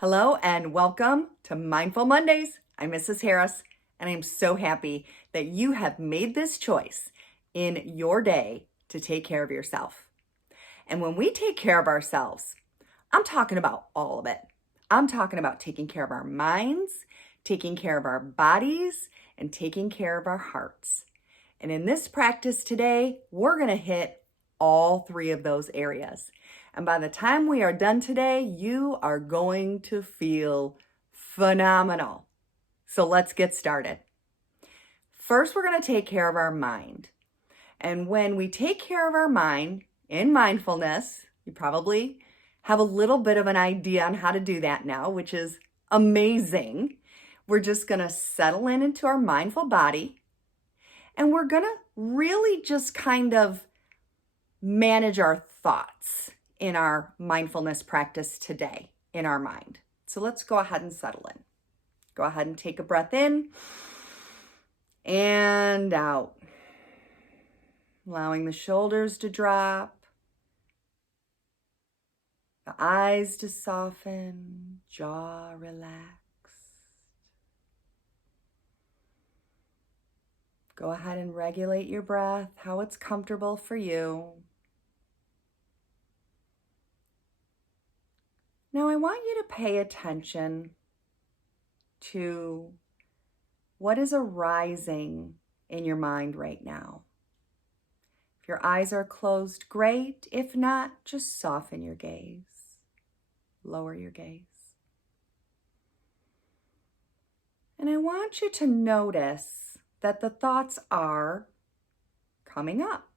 Hello and welcome to Mindful Mondays. I'm Mrs. Harris, and I'm so happy that you have made this choice in your day to take care of yourself. And when we take care of ourselves, I'm talking about all of it. I'm talking about taking care of our minds, taking care of our bodies, and taking care of our hearts. And in this practice today, we're going to hit all three of those areas. And by the time we are done today, you are going to feel phenomenal. So let's get started. First, we're going to take care of our mind. And when we take care of our mind in mindfulness, you probably have a little bit of an idea on how to do that now, which is amazing. We're just going to settle into our mindful body, and we're going to really just kind of manage our thoughts in our mindfulness practice today in our mind. So let's go ahead and settle in. Go ahead and take a breath in and out, allowing the shoulders to drop, the eyes to soften, jaw relaxed. Go ahead and regulate your breath, how it's comfortable for you. Now I want you to pay attention to what is arising in your mind right now. If your eyes are closed, great. If not, just soften your gaze, lower your gaze. And I want you to notice that the thoughts are coming up,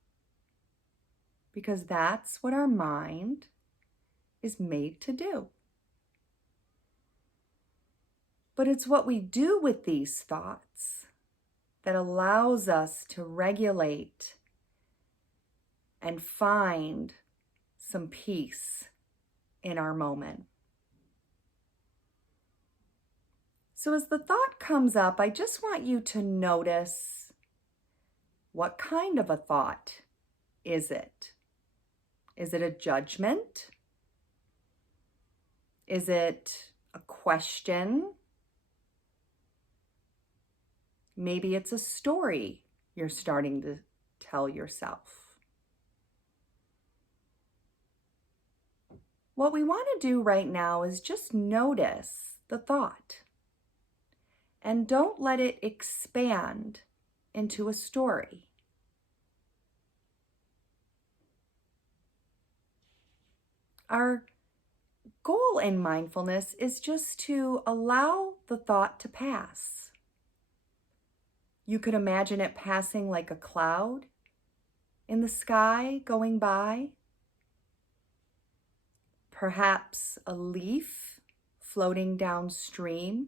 because that's what our mind is made to do. But it's what we do with these thoughts that allows us to regulate and find some peace in our moment. So as the thought comes up, I just want you to notice, what kind of a thought is it? Is it a judgment? Is it a question? Maybe it's a story you're starting to tell yourself. What we want to do right now is just notice the thought and don't let it expand into a story. Our goal in mindfulness is just to allow the thought to pass. You could imagine it passing like a cloud in the sky going by. Perhaps a leaf floating downstream.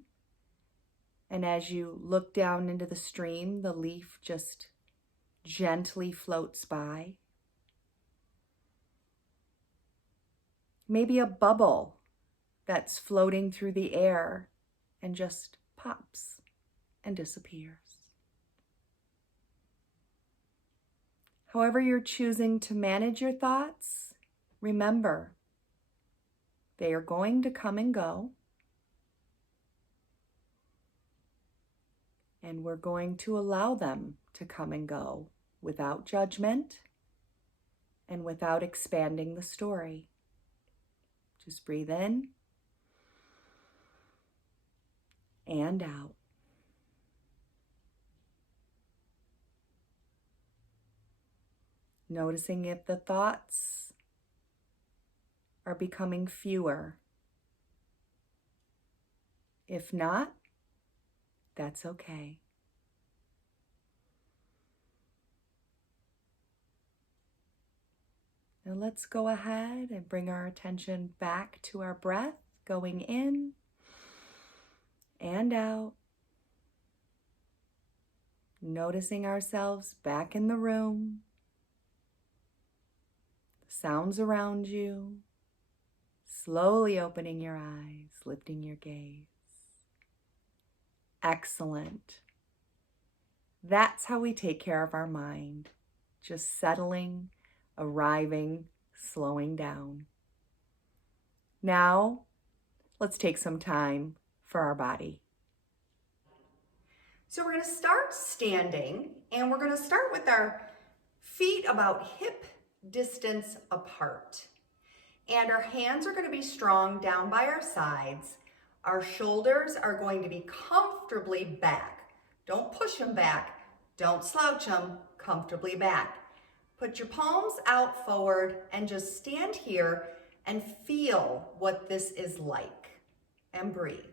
And as you look down into the stream, the leaf just gently floats by. Maybe a bubble that's floating through the air and just pops and disappears. However you're choosing to manage your thoughts, remember, they are going to come and go. And we're going to allow them to come and go without judgment and without expanding the story. Just breathe in and out. Noticing if the thoughts are becoming fewer. If not, that's okay. Now let's go ahead and bring our attention back to our breath, going in and out. Noticing ourselves back in the room, the sounds around you, slowly opening your eyes, lifting your gaze. Excellent. That's how we take care of our mind. Just settling, arriving, slowing down. Now, let's take some time for our body. So we're going to start standing, and we're going to start with our feet about hip distance apart. And our hands are going to be strong down by our sides. Our shoulders are going to be comfortably back. Don't push them back. Don't slouch them. Comfortably back. Put your palms out forward and just stand here and feel what this is like. And breathe.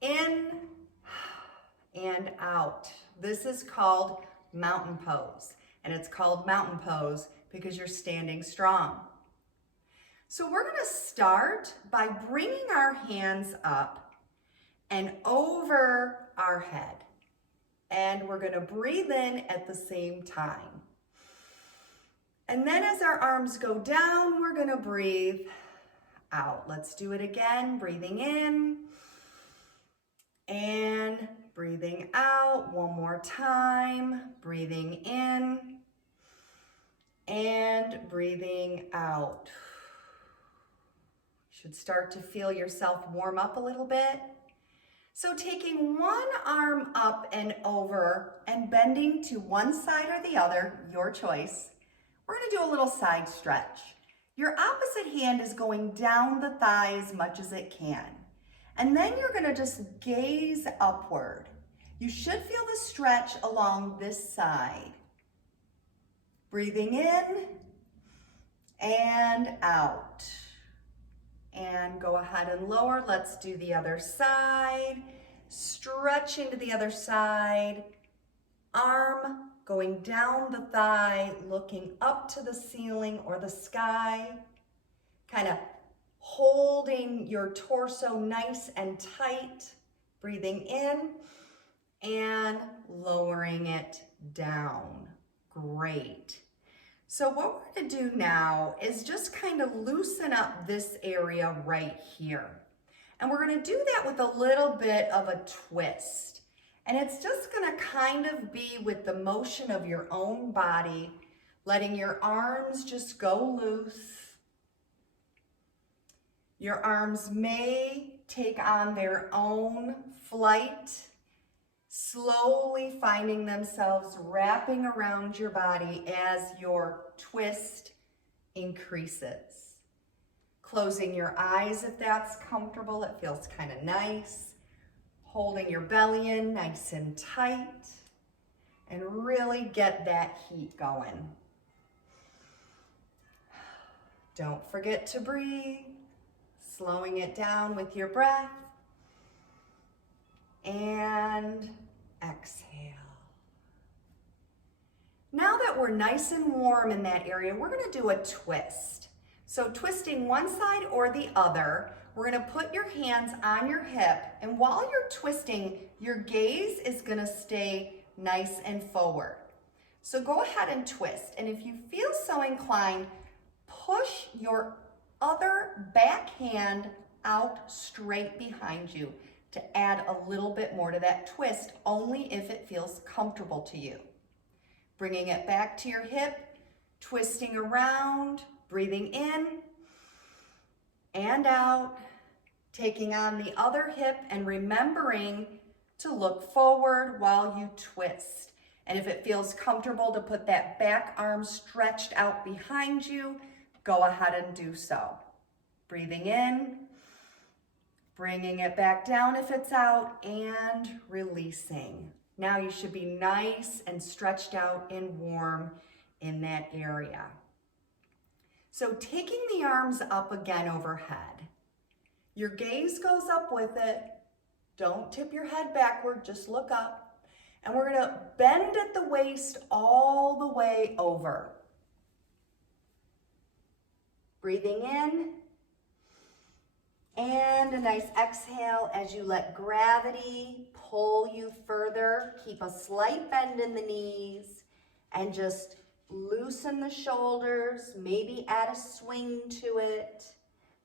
In and out. This is called mountain pose. And it's called mountain pose because you're standing strong. So we're going to start by bringing our hands up and over our head. And we're going to breathe in at the same time. And then as our arms go down, we're going to breathe out. Let's do it again. Breathing in and breathing out. One more time. Breathing in and breathing out. You should start to feel yourself warm up a little bit. So taking one arm up and over and bending to one side or the other, your choice, we're going to do a little side stretch. Your opposite hand is going down the thigh as much as it can. And then you're going to just gaze upward. You should feel the stretch along this side. Breathing in and out. And go ahead and lower. Let's do the other side. Stretching to the other side. Arm going down the thigh, looking up to the ceiling or the sky. Kind of holding your torso nice and tight. Breathing in and lowering it down. Great. So what we're going to do now is just kind of loosen up this area right here. And we're going to do that with a little bit of a twist. And it's just going to kind of be with the motion of your own body, letting your arms just go loose. Your arms may take on their own flight, slowly finding themselves wrapping around your body as your twist increases. Closing your eyes if that's comfortable, it feels kind of nice. Holding your belly in nice and tight, and really get that heat going. Don't forget to breathe, slowing it down with your breath. And exhale. Now that we're nice and warm in that area, we're going to do a twist. So twisting one side or the other, we're going to put your hands on your hip, and while you're twisting, your gaze is going to stay nice and forward. So go ahead and twist, and if you feel so inclined, push your other back hand out straight behind you to add a little bit more to that twist, only if it feels comfortable to you. Bringing it back to your hip, twisting around, breathing in and out, taking on the other hip and remembering to look forward while you twist. And if it feels comfortable to put that back arm stretched out behind you, go ahead and do so. Breathing in, bringing it back down if it's out, and releasing. Now you should be nice and stretched out and warm in that area. So taking the arms up again overhead. Your gaze goes up with it. Don't tip your head backward, just look up. And we're going to bend at the waist all the way over. Breathing in. And a nice exhale as you let gravity pull you further. Keep a slight bend in the knees and just loosen the shoulders. Maybe add a swing to it.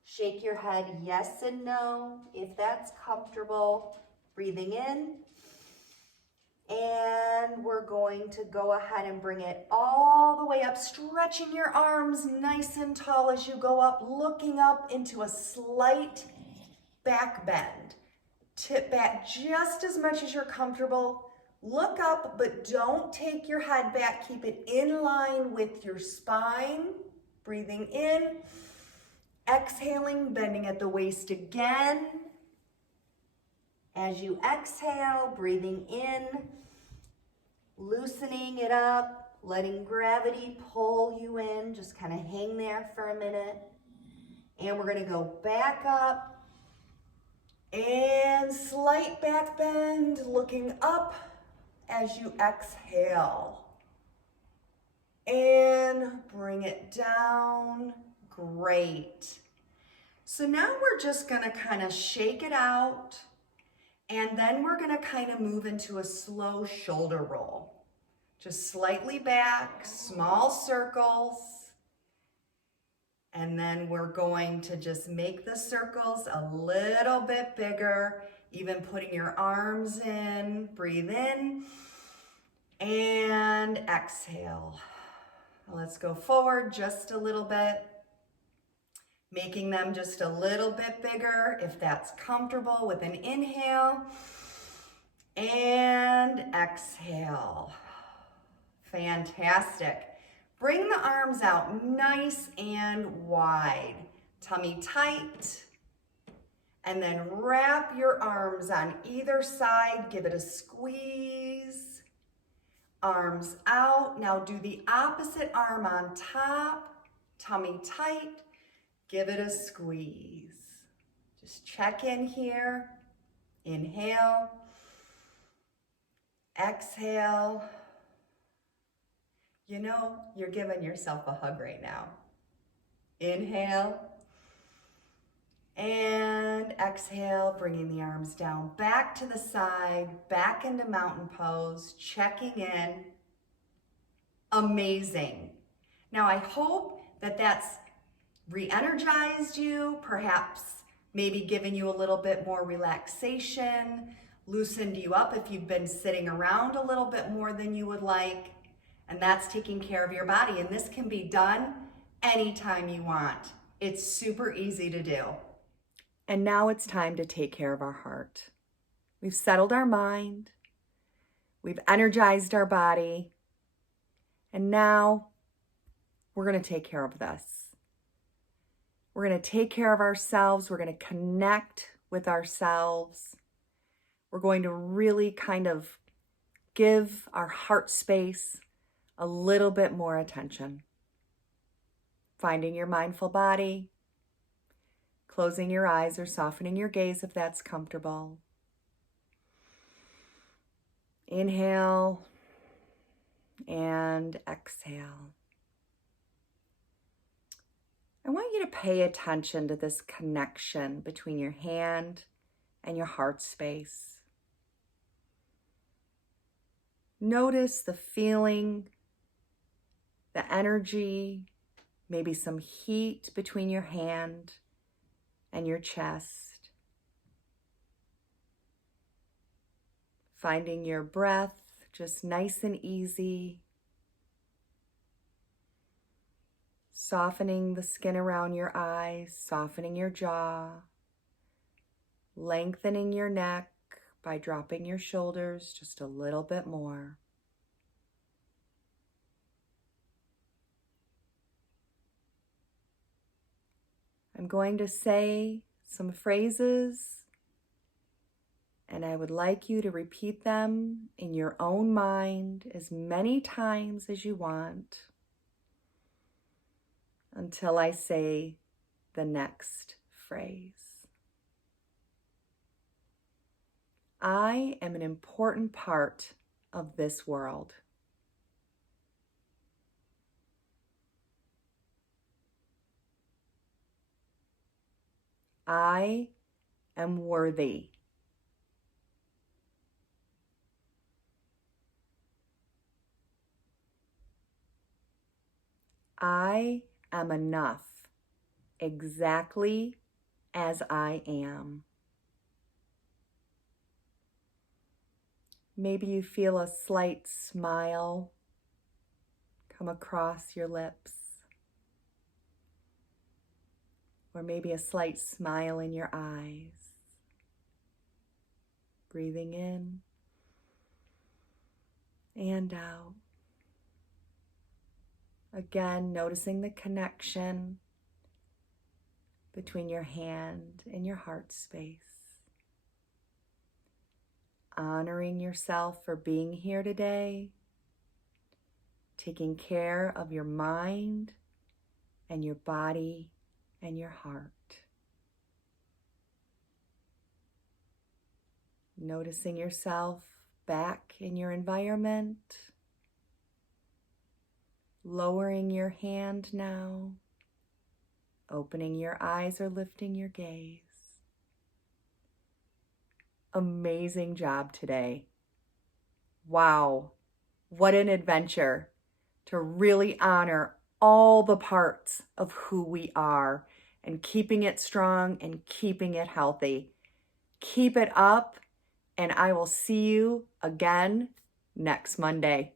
Shake your head yes and no if that's comfortable. Breathing in And we're going to go ahead and bring it all the way up, stretching your arms nice and tall as you go up, looking up into a slight back bend. Tip back just as much as you're comfortable. Look up, but don't take your head back. Keep it in line with your spine. Breathing in, exhaling, bending at the waist again. As you exhale, breathing in, loosening it up, letting gravity pull you in. Just kind of hang there for a minute. And we're going to go back up and slight back bend, looking up as you exhale. And bring it down. Great. So now we're just going to kind of shake it out. And then we're going to kind of move into a slow shoulder roll. Just slightly back, small circles. And then we're going to just make the circles a little bit bigger, even putting your arms in. Breathe in and exhale. Let's go forward just a little bit, making them just a little bit bigger if that's comfortable with an inhale and exhale. Fantastic. Bring the arms out nice and wide, tummy tight, and then wrap your arms on either side. Give it a squeeze. Arms out. Now do the opposite arm on top, tummy tight. Give it a squeeze. Just check in here. Inhale. Exhale. You know, you're giving yourself a hug right now. Inhale. And exhale, bringing the arms down, back to the side, back into mountain pose, checking in. Amazing. Now I hope that that's re-energized you, perhaps maybe given you a little bit more relaxation, loosened you up if you've been sitting around a little bit more than you would like, and that's taking care of your body. And this can be done anytime you want. It's super easy to do. And now it's time to take care of our heart. We've settled our mind, we've energized our body, and now we're going to take care of this. We're going to take care of ourselves. We're going to connect with ourselves. We're going to really kind of give our heart space a little bit more attention. Finding your mindful body, closing your eyes or softening your gaze if that's comfortable. Inhale and exhale. I want you to pay attention to this connection between your hand and your heart space. Notice the feeling, the energy, maybe some heat between your hand and your chest. Finding your breath just nice and easy. Softening the skin around your eyes, softening your jaw, lengthening your neck by dropping your shoulders just a little bit more. I'm going to say some phrases, and I would like you to repeat them in your own mind as many times as you want until I say the next phrase. I am an important part of this world. I am worthy. I am enough, exactly as I am. Maybe you feel a slight smile come across your lips, or maybe a slight smile in your eyes. Breathing in and out. Again, noticing the connection between your hand and your heart space. Honoring yourself for being here today, taking care of your mind and your body and your heart. Noticing yourself back in your environment. Lowering your hand now. Opening your eyes or lifting your gaze. Amazing job today. Wow, what an adventure to really honor all the parts of who we are and keeping it strong and keeping it healthy. Keep it up, and I will see you again next Monday.